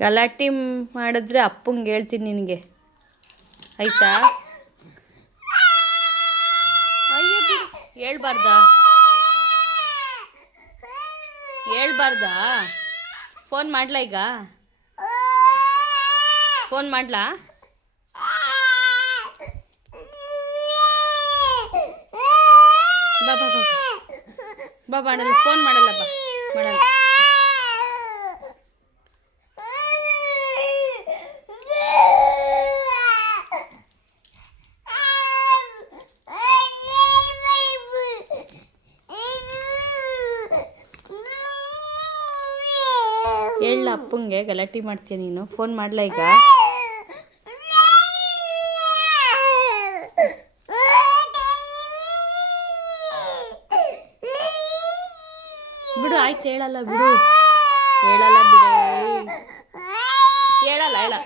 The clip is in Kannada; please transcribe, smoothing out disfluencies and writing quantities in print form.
ಗಲಾಟೆ ಮಾಡಿದ್ರೆ ಅಪ್ಪಂಗೆ ಹೇಳ್ತೀನಿ ನಿನಗೆ, ಆಯ್ತಾ? ಅಯ್ಯೋ ಬಿಡು, ಹೇಳ್ಬಾರ್ದಾ? ಫೋನ್ ಮಾಡ್ಲಾ ಈಗ? ಫೋನ್ ಮಾಡ್ಲಾ? ಬಾ ಬಾ ಬಾ ಬಾ ಮಾಡಲ್ಲ, ಫೋನ್ ಮಾಡಲ್ಲ, ಬಾ ಮಾಡಲ್ಲ. ಹೇಳ ಅಪ್ಪಂಗೆ, ಗಲಾಟೆ ಮಾಡ್ತೀಯ ನೀನು? ಫೋನ್ ಮಾಡ್ಲಾ ಈಗ? ಬಿಡು, ಆಯ್ತು, ಹೇಳಲ್ಲ ಬಿಡು, ಹೇಳಲ್ಲ ಬಿಡು, ಹೇಳಲ್ಲ.